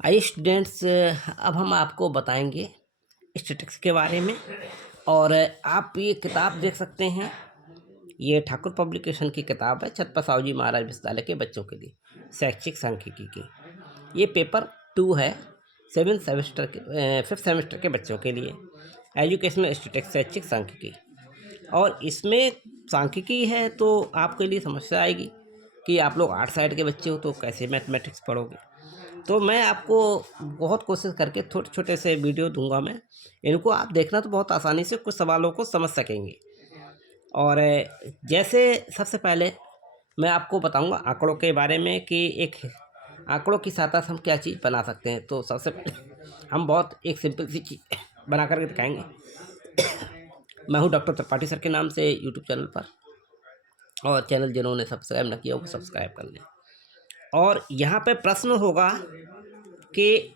आइए स्टूडेंट्स, अब हम आपको बताएंगे स्टैटिस्टिक्स के बारे में। और आप ये किताब देख सकते हैं, ये ठाकुर पब्लिकेशन की किताब है, छत्रपति साहू जी महाराज विश्वविद्यालय के बच्चों के लिए शैक्षिक सांख्यिकी की। ये पेपर 2 है, 5th सेमेस्टर के बच्चों के लिए, एजुकेशनल स्टैटिस्टिक्स शैक्षिक सांख्यिकी। और इसमें सांख्यिकी है तो आपके लिए समस्या आएगी कि आप लोग आर्ट साइड के बच्चे हो तो कैसे मैथमेटिक्स पढ़ोगे। तो मैं आपको बहुत कोशिश करके छोटे छोटे से वीडियो दूंगा मैं, इनको आप देखना तो बहुत आसानी से कुछ सवालों को समझ सकेंगे। और जैसे सबसे पहले मैं आपको बताऊंगा आंकड़ों के बारे में कि एक आंकड़ों की सहायता से हम क्या चीज़ बना सकते हैं। तो सबसे पहले हम बहुत एक सिंपल सी चीज़ बना करके दिखाएंगे। मैं हूं डॉक्टर त्रिपाठी सर के नाम से यूट्यूब चैनल पर, और चैनल जिन्होंने सब्सक्राइब न किया वो सब्सक्राइब कर लें। और यहाँ पे प्रश्न होगा कि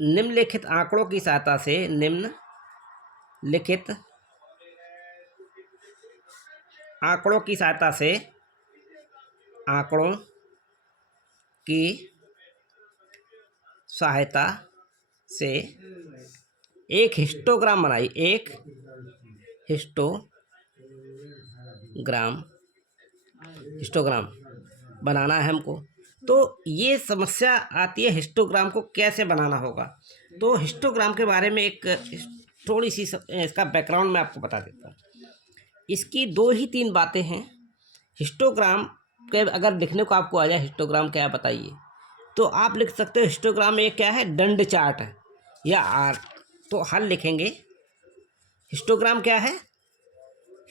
निम्नलिखित आंकड़ों की सहायता से निम्नलिखित आंकड़ों की सहायता से आंकड़ों की सहायता से एक हिस्टोग्राम बनाई, एक हिस्टोग्राम बनाना है हमको। तो ये समस्या आती है हिस्टोग्राम को कैसे बनाना होगा। तो हिस्टोग्राम के बारे में एक थोड़ी सी इसका बैकग्राउंड मैं आपको बता देता हूँ। इसकी 2 ही 3 बातें हैं। हिस्टोग्राम के अगर लिखने को आपको आ जाए हिस्टोग्राम क्या है बताइए, तो आप लिख सकते हो हिस्टोग्राम एक क्या है, दंड चार्ट है या आर। तो हल लिखेंगे, हिस्टोग्राम क्या है,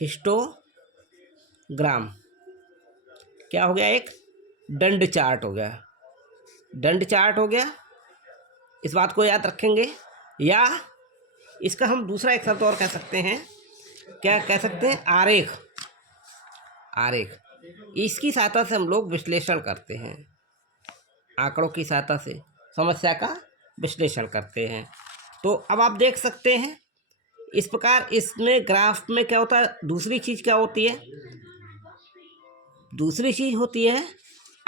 हिस्टोग्राम क्या हो गया, एक दंड चार्ट हो गया, दंड चार्ट हो गया। इस बात को याद रखेंगे। या इसका हम दूसरा एक शब्द और कह सकते हैं, क्या कह सकते हैं, आरेख। आरेख इसकी सहायता से हम लोग विश्लेषण करते हैं, आंकड़ों की सहायता से समस्या का विश्लेषण करते हैं। तो अब आप देख सकते हैं इस प्रकार इसमें ग्राफ में क्या होता है। दूसरी चीज़ क्या होती है, दूसरी चीज़ होती है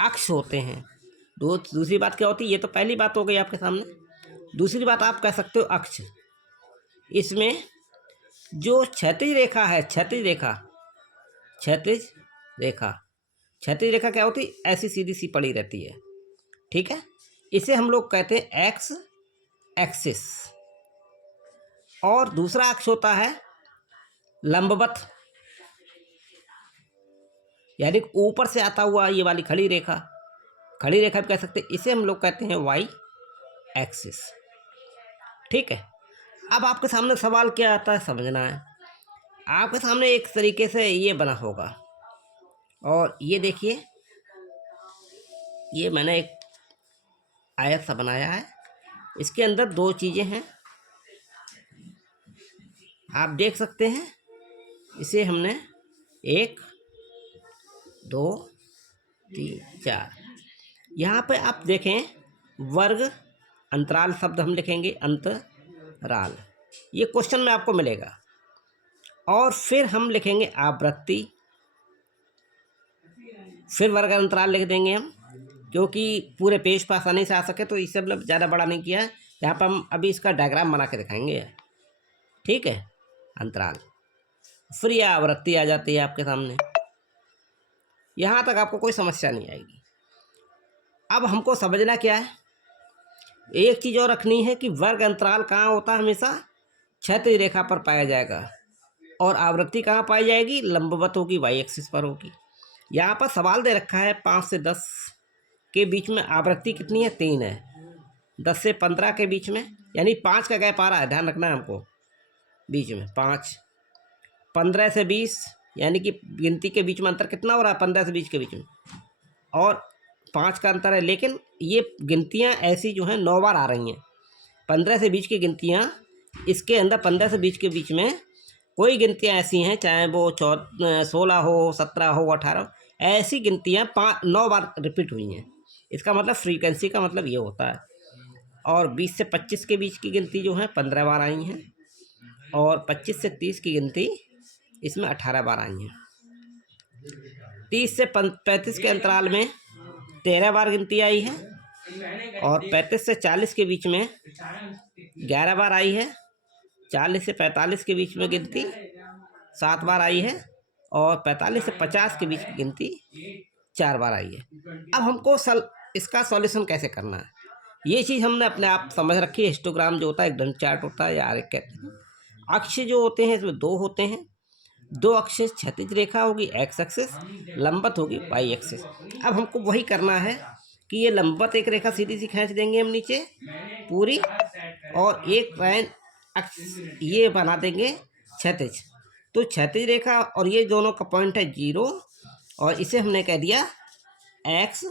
अक्ष होते हैं। दूसरी बात क्या होती है, ये तो पहली बात हो गई आपके सामने। दूसरी बात आप कह सकते हो अक्ष। इसमें जो क्षैतिज रेखा है, क्षैतिज रेखा क्या होती है, ऐसी सीधी सी पड़ी रहती है, ठीक है। इसे हम लोग कहते हैं एक्स एक्सिस। और दूसरा अक्ष होता है लंबवत, यानी ऊपर से आता हुआ ये वाली खड़ी रेखा भी कह सकते हैं, इसे हम लोग कहते हैं वाई एक्सिस, ठीक है। अब आपके सामने सवाल क्या आता है समझना है। आपके सामने एक तरीके से ये बना होगा, और ये देखिए, ये मैंने एक आयत सा बनाया है, इसके अंदर 2 चीज़ें हैं, आप देख सकते हैं। इसे हमने 1 2 3 4, यहाँ पे आप देखें वर्ग अंतराल शब्द हम लिखेंगे, अंतराल, ये क्वेश्चन में आपको मिलेगा। और फिर हम लिखेंगे आवृत्ति, फिर वर्ग अंतराल लिख देंगे हम, क्योंकि पूरे पेज पर आसानी से आ सके तो इसे मतलब ज़्यादा बड़ा नहीं किया है। यहाँ पर हम अभी इसका डायग्राम बना के दिखाएंगे, ठीक है। अंतराल, फिर यह आवृत्ति आ जाती है आपके सामने। यहाँ तक आपको कोई समस्या नहीं आएगी। अब हमको समझना क्या है, एक चीज़ और रखनी है कि वर्ग अंतराल कहाँ होता है, हमेशा क्षैतिज रेखा पर पाया जाएगा, और आवृत्ति कहाँ पाई जाएगी, लंबवत होगी, वाई एक्सिस पर होगी। यहाँ पर सवाल दे रखा है 5 से 10 के बीच में आवृत्ति कितनी है, 3 है। 10 से 15 के बीच में, यानी 5 का गैप आ रहा है, ध्यान रखना है हमको, बीच में 5। 15 से 20 यानी कि गिनती के बीच में अंतर कितना हो रहा है, 15 से 20 के बीच में, और 5 का अंतर है। लेकिन ये गिनतियाँ ऐसी जो हैं 9 बार आ रही हैं। 15 से 20 की गिनतियाँ, इसके अंदर 15 से 20 के बीच में कोई गिनतियाँ ऐसी हैं, चाहे वो 16 हो, 17 हो, 18 हो, ऐसी गिनतियाँ 9 बार रिपीट हुई हैं। इसका मतलब फ्रीक्वेंसी का मतलब ये होता है। और 20 से 25 के बीच की गिनती जो है 15 बार आई हैं, और 25 से 30 की गिनती इसमें 18 बार आई हैं। 30 से 35 के अंतराल में 13 बार गिनती आई है, और 35 से 40 के बीच में 11 बार आई है। 40 से 45 के बीच में गिनती 7 बार आई है। और 45 से 50 के बीच की गिनती 4 बार आई है। अब हमको इसका सॉल्यूशन कैसे करना है, ये चीज़ हमने अपने आप समझ रखी है। हिस्टोग्राम जो होता है एक डंड चार्ट होता है या आरेख कहते हैं। अक्ष जो होते हैं इसमें 2 होते हैं। 2 अक्ष क्षैतिज रेखा होगी एक्स एक्सिस, लंबत होगी वाई एक्सिस। अब हमको वही करना है कि ये लंबत एक रेखा सीधी सी खींच देंगे हम नीचे पूरी, और एक लाइन ये बना देंगे क्षैतिज। तो क्षैतिज रेखा और ये दोनों का पॉइंट है 0, और इसे हमने कह दिया एक्स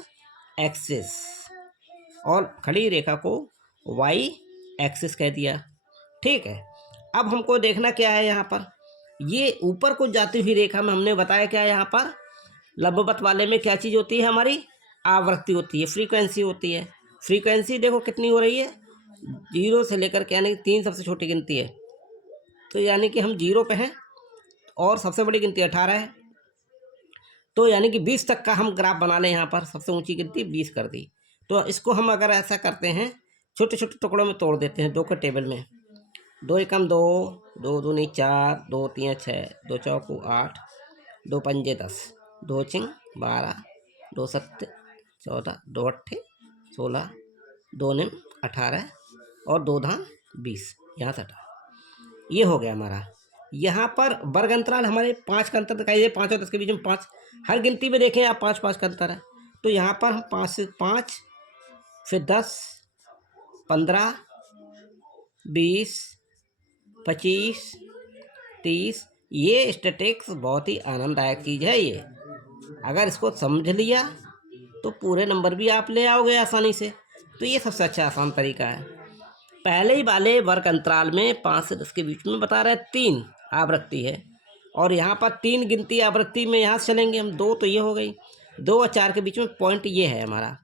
एक्सिस, और खड़ी रेखा को वाई एक्सिस कह दिया। ठीक है, अब हमको देखना क्या है यहाँ पर, ये ऊपर को जाती हुई रेखा में हमने बताया क्या है यहाँ पर लंबवत वाले में क्या चीज़ होती है, हमारी आवृत्ति होती है, फ्रीक्वेंसी होती है। फ्रीक्वेंसी देखो कितनी हो रही है, 0 से लेकर के यानी कि 3 सबसे छोटी गिनती है, तो यानी कि हम 0 पे हैं, और सबसे बड़ी गिनती 18 है, तो यानी कि 20 तक का हम ग्राफ बना लें। यहाँ पर सबसे ऊंची गिनती 20 कर दी। तो इसको हम अगर ऐसा करते हैं, छोटे छोटे टुकड़ों में तोड़ देते हैं 2 के टेबल में। 2 एकम 2, 2 दूनी 4, 2 तीन 6, 2 चौको 8, 2 पंजे 10, 2 चिंग 12, 2 सत्ते 14, 2 अट्ठे 16, 2 निम 18, और 2 धाम 20। यहाँ से 18, ये हो गया हमारा। यहाँ पर वर्ग अंतराल हमारे 5 का अंतर दिखाई दे, 5 और 10 के बीच में 5, हर गिनती में देखें आप 5-5 का अंतर है। तो यहाँ पर हम 5 से 5, फिर 10, 15, 20, 25, 30। ये स्टैटिक्स बहुत ही आनंददायक चीज़ है। ये अगर इसको समझ लिया तो पूरे नंबर भी आप ले आओगे आसानी से। तो ये सबसे अच्छा आसान तरीका है। पहले ही वाले वर्ग अंतराल में 5 से 10 के बीच में बता रहे 3 आवृत्ति है, और यहाँ पर 3 गिनती आवृत्ति में यहाँ से चलेंगे हम 2, तो ये हो गई 2 और 4 के बीच में पॉइंट ये है हमारा।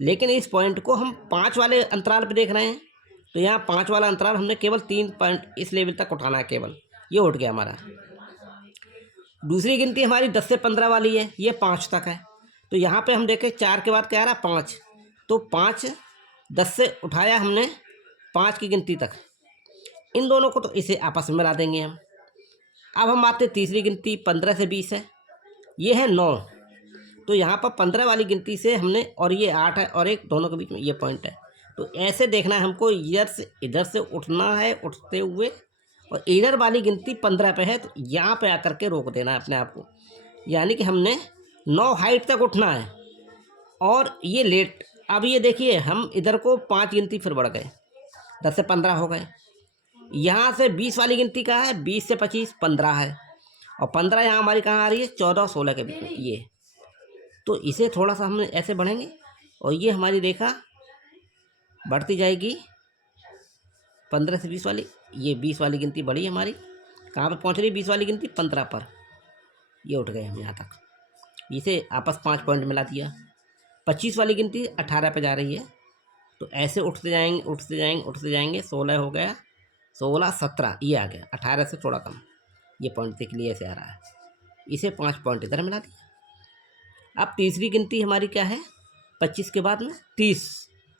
लेकिन इस पॉइंट को हम 5 वाले अंतराल पर देख रहे हैं, तो यहाँ 5 वाला अंतराल हमने केवल 3 पॉइंट इस लेवल तक उठाना है, केवल ये उठ गया हमारा। दूसरी गिनती हमारी 10 से 15 वाली है, ये 5 तक है। तो यहाँ पे हम देखें 4 के बाद क्या आ रहा 5, तो 5 10 से उठाया हमने 5 की गिनती तक, इन दोनों को तो इसे आपस में मिला देंगे हम। अब हम आते तीसरी गिनती 15 से 20 है, ये है 9, तो यहाँ पर 15 वाली गिनती से हमने, और ये 8 है, और एक दोनों के बीच में ये पॉइंट है। तो ऐसे देखना है हमको, इधर से उठना है उठते हुए, और इधर वाली गिनती 15 पे है, तो यहाँ पे आकर के रोक देना है अपने आप को। यानी कि हमने 9 हाइट तक उठना है, और ये लेट। अब ये देखिए हम इधर को 5 गिनती फिर बढ़ गए, 10 से 15 हो गए। यहाँ से 20 वाली गिनती कहाँ है, 20 से 25 15 है, और 15 यहाँ हमारी कहाँ आ रही है 14 और 16 के बीच में ये। तो इसे थोड़ा सा हम ऐसे बढ़ेंगे, और ये हमारी रेखा बढ़ती जाएगी 15 से 20 वाली। ये 20 वाली गिनती बढ़ी हमारी, कहाँ पर पहुँच रही है 20 वाली गिनती 15 पर, ये उठ गए हम यहाँ तक। इसे आपस 5 पॉइंट मिला दिया। 25 वाली गिनती 18 पे जा रही है, तो ऐसे उठते जाएंगे उठते जाएंगे उठते जाएंगे, 16 हो गया, 16 17 ये आ गया, 18 से थोड़ा कम, ये पॉइंट देख लिए ऐसे आ रहा है। इसे 5 पॉइंट इधर मिला दिया। अब तीसरी गिनती हमारी क्या है, 25 के बाद में 30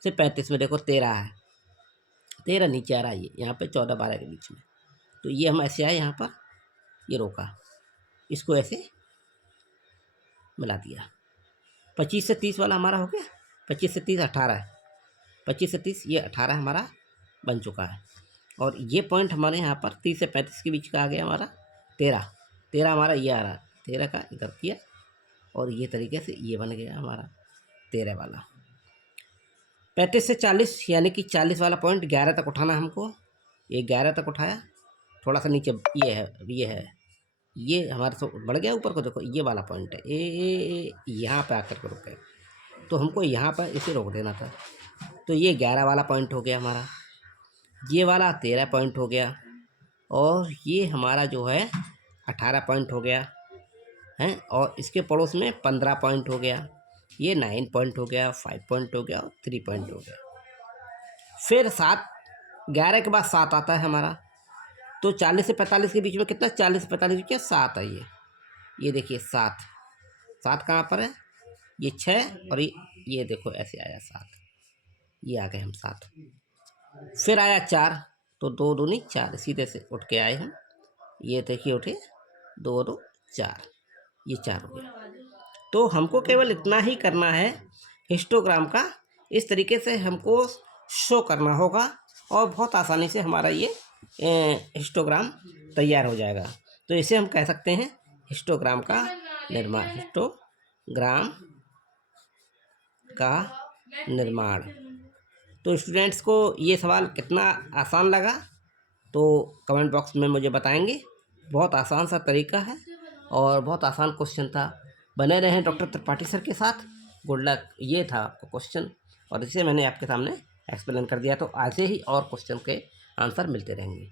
से 35 में देखो 13 है, 13 नीचे आ रहा है, ये यहाँ पे 14-12 के बीच में। तो ये हम ऐसे आए यहाँ पर, ये रोका, इसको ऐसे मिला दिया। 25 से 30 वाला हमारा हो गया, 25 से 30 18 है, 25 से 30 ये 18 हमारा बन चुका है। और ये पॉइंट हमारे यहाँ पर 30 से 35 के बीच का आ गया हमारा 13 हमारा ये आ रहा, 13 का इधर किया, और ये तरीके से ये बन गया हमारा 13 वाला। 35 से 40 यानी कि 40 वाला पॉइंट 11 तक उठाना हमको, ये 11 तक उठाया, थोड़ा सा नीचे ये हमारे से बढ़ गया ऊपर को, देखो ये वाला पॉइंट है यहाँ पे आकर के रुक गए, तो हमको यहाँ पर इसे रोक देना था। तो ये 11 वाला पॉइंट हो गया हमारा, ये वाला 13 पॉइंट हो गया, और ये हमारा जो है 18 पॉइंट हो गया है, और इसके पड़ोस में 15 पॉइंट हो गया, ये 9 पॉइंट हो गया, 5 पॉइंट हो गया, और 3 पॉइंट हो गया। फिर 7, 11 के बाद 7 आता है हमारा, तो 40 से 45 के बीच में कितना, 40 से 45 क्या 7 है ये देखिए 7 कहाँ पर है, ये 6, और ये देखो ऐसे आया 7, ये आ गए हम 7। फिर आया 4, तो 2 दूनी 4, सीधे से उठ के आए हम, ये देखिए उठे 2 2 4, ये 4 हो गया। तो हमको केवल इतना ही करना है, हिस्टोग्राम का इस तरीके से हमको शो करना होगा और बहुत आसानी से हमारा ये हिस्टोग्राम तैयार हो जाएगा। तो इसे हम कह सकते हैं हिस्टोग्राम का निर्माण, हिस्टोग्राम का निर्माण। तो स्टूडेंट्स को ये सवाल कितना आसान लगा तो कमेंट बॉक्स में मुझे बताएंगे। बहुत आसान सा तरीका है और बहुत आसान क्वेश्चन था। बने रहें डॉक्टर त्रिपाठी सर के साथ। Good luck. ये था आपका क्वेश्चन और इसे मैंने आपके सामने एक्सप्लेन कर दिया। तो ऐसे ही और क्वेश्चन के आंसर मिलते रहेंगे।